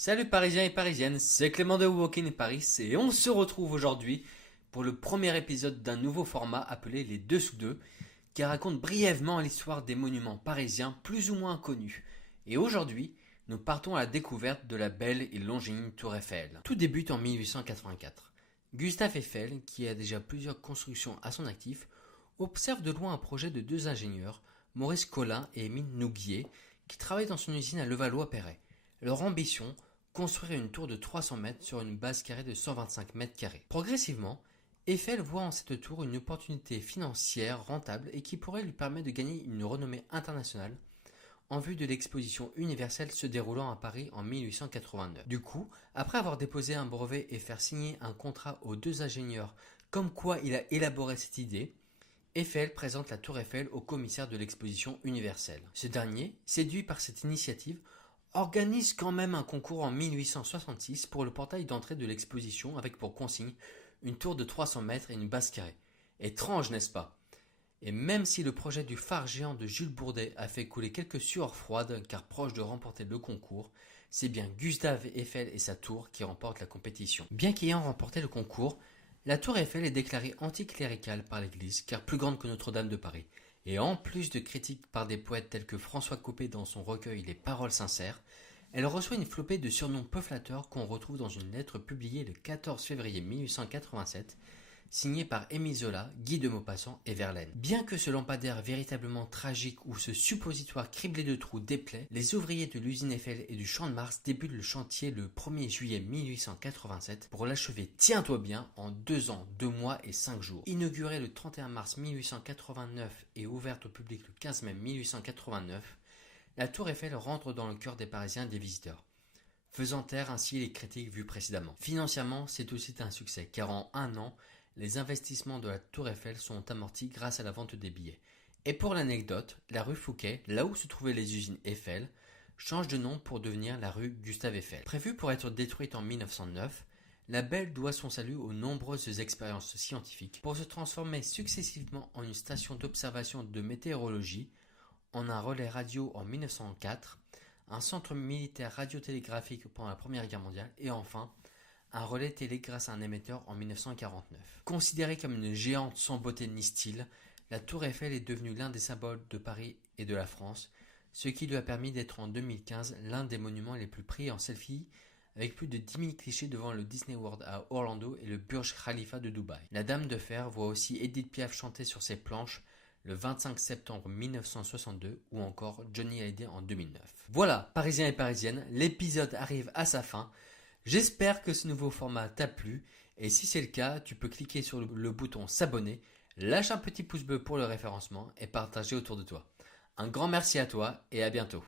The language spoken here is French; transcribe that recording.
Salut Parisiens et Parisiennes, c'est Clément de Walking in Paris et on se retrouve aujourd'hui pour le premier épisode d'un nouveau format appelé les 2 sous 2 qui raconte brièvement l'histoire des monuments parisiens plus ou moins connus. Et aujourd'hui, nous partons à la découverte de la belle et longiligne Tour Eiffel. Tout débute en 1884. Gustave Eiffel, qui a déjà plusieurs constructions à son actif, observe de loin un projet de deux ingénieurs, Maurice Colin et Émile Nouguier, qui travaillent dans son usine à Levallois-Perret. Leur ambition, construire une tour de 300 mètres sur une base carrée de 125 mètres carrés. Progressivement, Eiffel voit en cette tour une opportunité financière rentable et qui pourrait lui permettre de gagner une renommée internationale en vue de l'exposition universelle se déroulant à Paris en 1889. Du coup, après avoir déposé un brevet et faire signer un contrat aux deux ingénieurs comme quoi il a élaboré cette idée, Eiffel présente la tour Eiffel au commissaire de l'exposition universelle. Ce dernier, séduit par cette initiative, organise quand même un concours en 1866 pour le portail d'entrée de l'exposition avec pour consigne une tour de 300 mètres et une base carrée. Étrange, n'est-ce pas? Et même si le projet du phare géant de Jules Bourdet a fait couler quelques sueurs froides car proche de remporter le concours, c'est bien Gustave Eiffel et sa tour qui remportent la compétition. Bien qu'ayant remporté le concours, la tour Eiffel est déclarée anticléricale par l'Église car plus grande que Notre-Dame de Paris. Et en plus de critiques par des poètes tels que François Coppée dans son recueil Les Paroles sincères, elle reçoit une flopée de surnoms peu flatteurs qu'on retrouve dans une lettre publiée le 14 février 1887, signée par Émile Zola, Guy de Maupassant et Verlaine. Bien que ce lampadaire véritablement tragique ou ce suppositoire criblé de trous déplaît, les ouvriers de l'usine Eiffel et du Champ de Mars débutent le chantier le 1er juillet 1887 pour l'achever, tiens-toi bien, en 2 ans, 2 mois et 5 jours. Inaugurée le 31 mars 1889 et ouverte au public le 15 mai 1889, la tour Eiffel rentre dans le cœur des Parisiens et des visiteurs, faisant taire ainsi les critiques vues précédemment. Financièrement, c'est aussi un succès, car en un an, les investissements de la tour Eiffel sont amortis grâce à la vente des billets. Et pour l'anecdote, la rue Fouquet, là où se trouvaient les usines Eiffel, change de nom pour devenir la rue Gustave Eiffel. Prévue pour être détruite en 1909, la belle doit son salut aux nombreuses expériences scientifiques pour se transformer successivement en une station d'observation de météorologie, en un relais radio en 1904, un centre militaire radiotélégraphique pendant la Première Guerre mondiale et enfin un relais télé grâce à un émetteur en 1949. Considérée comme une géante sans beauté ni style, la tour Eiffel est devenue l'un des symboles de Paris et de la France, ce qui lui a permis d'être en 2015 l'un des monuments les plus pris en selfie, avec plus de 10 000 clichés devant le Disney World à Orlando et le Burj Khalifa de Dubaï. La Dame de Fer voit aussi Edith Piaf chanter sur ses planches le 25 septembre 1962 ou encore Johnny Hallyday en 2009. Voilà, Parisiens et Parisiennes, l'épisode arrive à sa fin. J'espère que ce nouveau format t'a plu et si c'est le cas, tu peux cliquer sur le bouton s'abonner, lâche un petit pouce bleu pour le référencement et partager autour de toi. Un grand merci à toi et à bientôt.